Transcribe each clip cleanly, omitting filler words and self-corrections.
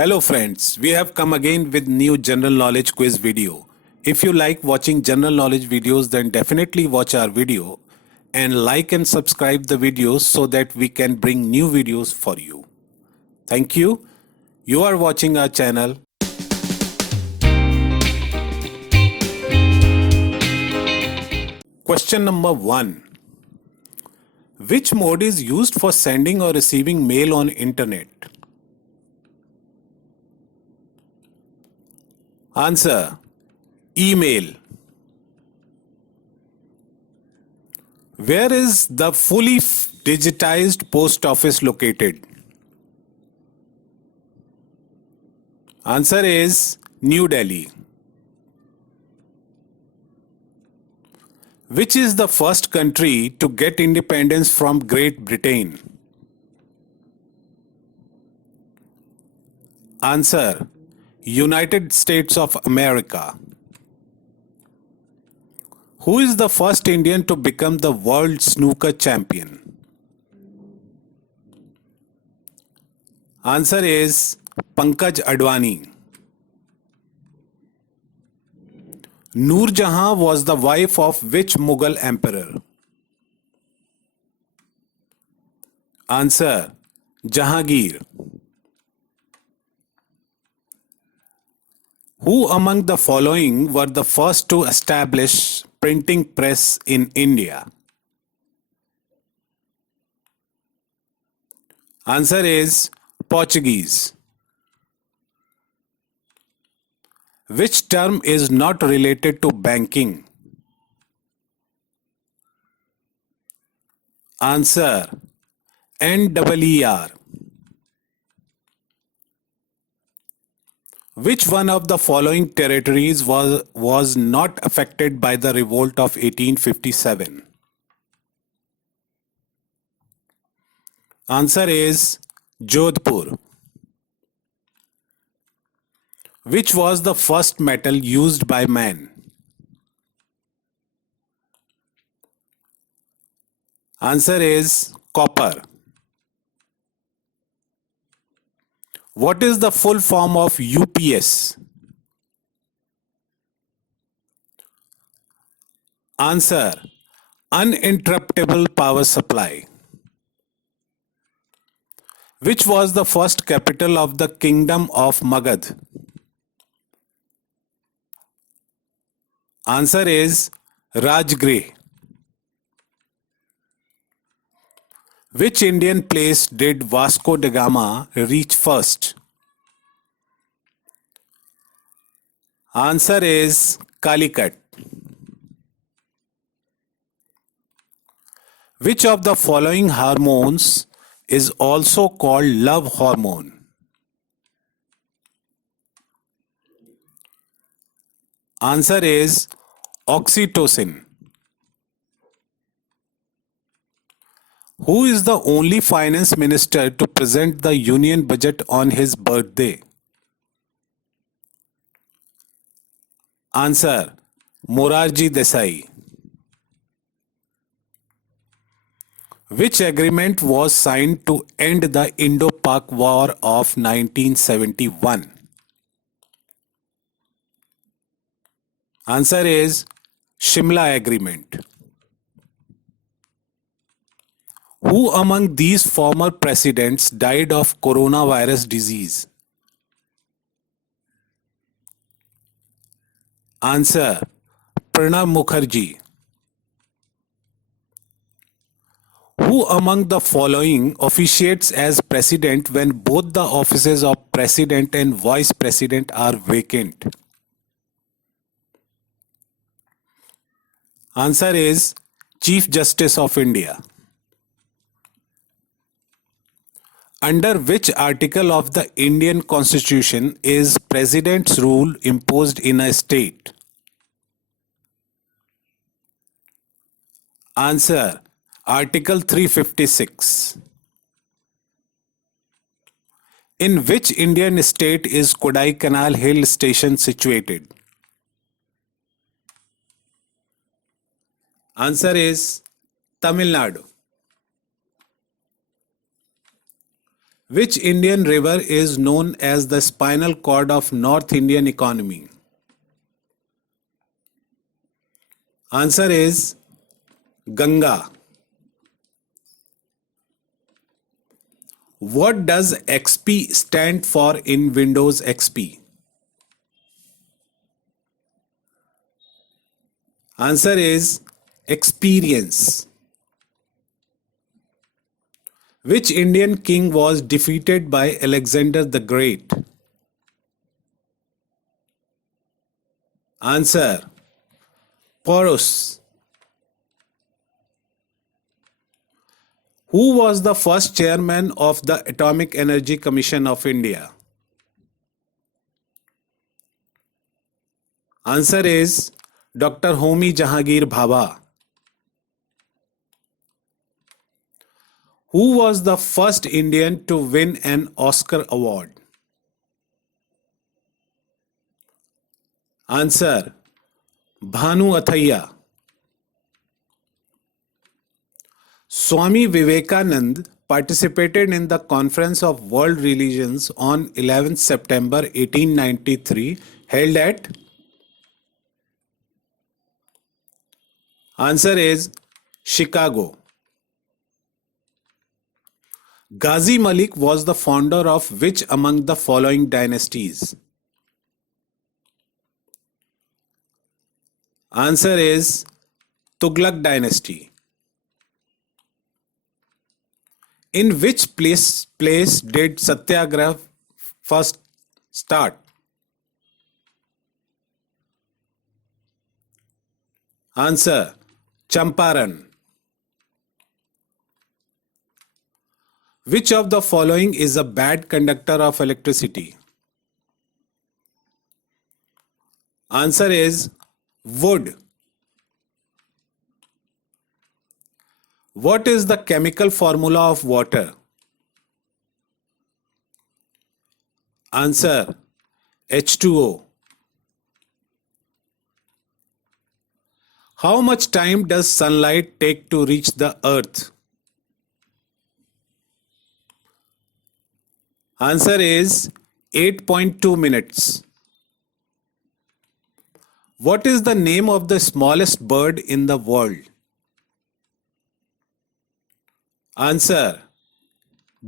Hello friends, we have come again with new general knowledge quiz video. If you like watching general knowledge videos, then definitely watch our video and like and subscribe the videos so that we can bring new videos for you. Thank you. You are watching our channel. Question number 1. Which mode is used for sending or receiving mail on internet? Answer: email. Where is the fully digitized post office located? Answer is New Delhi. Which is the first country to get independence from Great Britain? Answer: United States of America. Who is the first Indian to become the world snooker champion? Answer is Pankaj Advani. Noor Jahan was the wife of which Mughal emperor? Answer: Jahangir. Who among the following were the first to establish printing press in India? Answer is Portuguese. Which term is not related to banking? Answer: NEER. Which one of the following territories was not affected by the revolt of 1857? Answer is Jodhpur. Which was the first metal used by man? Answer is copper. What is the full form of UPS? Answer: Uninterruptible power supply. Which was the first capital of the Kingdom of Magad? Answer is Rajgriha. Which Indian place did Vasco da Gama reach first? Answer is Calicut. Which of the following hormones is also called love hormone? Answer is oxytocin. Who is the only finance minister to present the union budget on his birthday? Answer: Morarji Desai. Which agreement was signed to end the Indo-Pak War of 1971? Answer is Shimla Agreement. Who among these former presidents died of coronavirus disease? Answer: Pranab Mukherjee. Who among the following officiates as president when both the offices of president and vice president are vacant? Answer is Chief Justice of India. Under which article of the Indian Constitution is President's rule imposed in a state? Answer: Article 356. In which Indian state is Kodaikanal Hill Station situated? Answer is Tamil Nadu. Which Indian river is known as the spinal cord of North Indian economy? Answer is Ganga. What does XP stand for in Windows XP? Answer is experience. Which Indian king was defeated by Alexander the Great? Answer Porus. Who was the first chairman of the Atomic Energy Commission of India? Answer is Dr. Homi Jahangir Bhabha. Who was the first Indian to win an Oscar award? Answer Bhanu Athaiya. Swami Vivekanand participated in the Conference of World Religions on 11th September 1893 held at? Answer is Chicago. Ghazi Malik was the founder of which among the following dynasties? Answer is Tughlaq dynasty. In which place did Satyagraha first start? Answer Champaran. Which of the following is a bad conductor of electricity? Answer is wood. What is the chemical formula of water? Answer H2O. How much time does sunlight take to reach the earth? Answer is 8.2 minutes. What is the name of the smallest bird in the world? Answer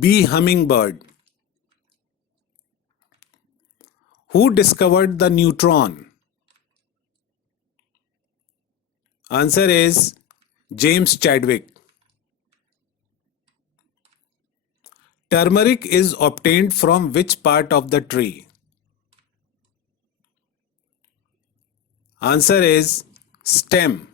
bee hummingbird. Who discovered the neutron? Answer is James Chadwick. Turmeric is obtained from which part of the tree? Answer is stem.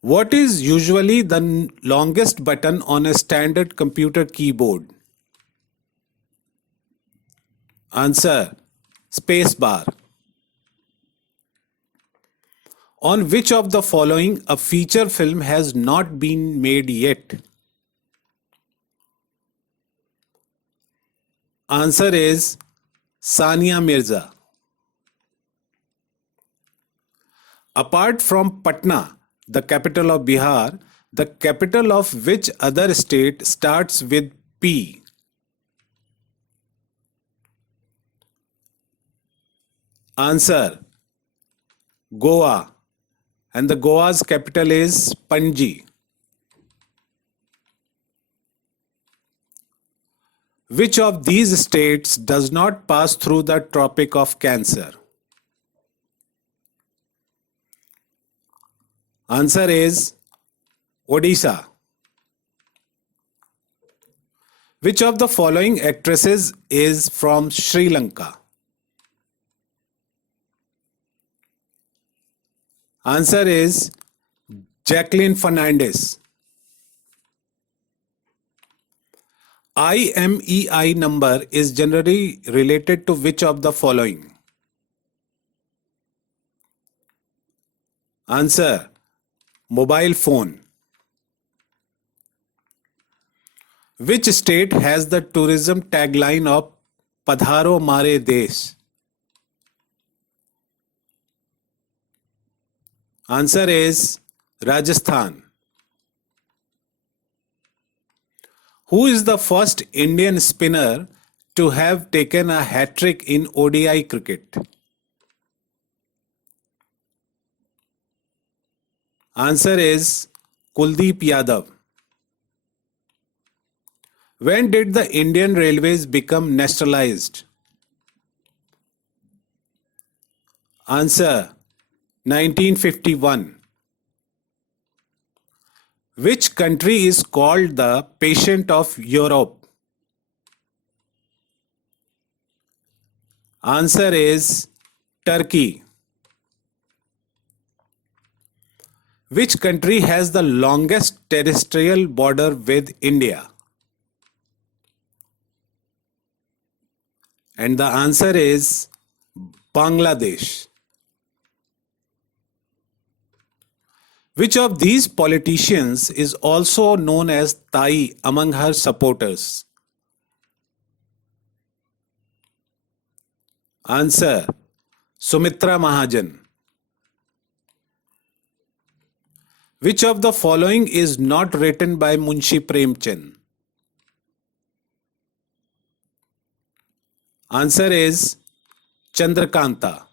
What is usually the longest button on a standard computer keyboard? Answer spacebar. On which of the following a feature film has not been made yet? Answer is Sania Mirza. Apart from Patna, the capital of Bihar, the capital of which other state starts with P? Answer Goa, and the Goa's capital is Panji. Which of these states does not pass through the Tropic of Cancer? Answer is Odisha. Which of the following actresses is from Sri Lanka? Answer is Jacqueline Fernandez. IMEI number is generally related to which of the following? Answer mobile phone. Which state has the tourism tagline of Padharo Mare Desh? Answer is Rajasthan. Who is the first Indian spinner to have taken a hat-trick in ODI cricket? Answer is Kuldeep Yadav. When did the Indian Railways become nationalized? Answer 1951. Which country is called the patient of Europe? Answer is Turkey. Which country has the longest terrestrial border with India? And the answer is Bangladesh. Which of these politicians is also known as Tai among her supporters? Answer Sumitra Mahajan. Which of the following is not written by Munshi Premchand? Answer is Chandrakanta.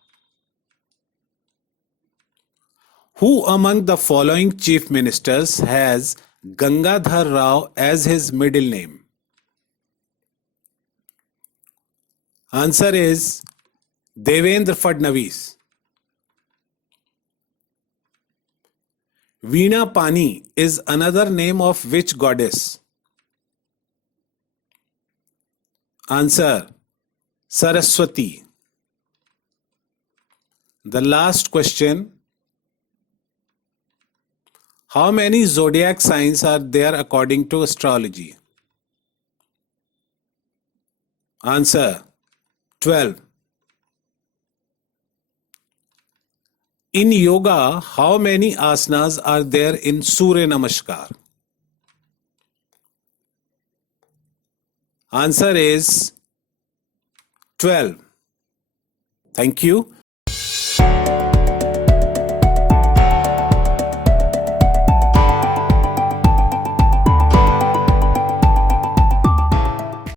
Who among the following chief ministers has Gangadhar Rao as his middle name? Answer is Devendra Fadnavis. Veena Pani is another name of which goddess? Answer Saraswati. The last question. How many zodiac signs are there according to astrology? Answer 12. In yoga, how many asanas are there in Surya Namaskar? Answer is 12. Thank you.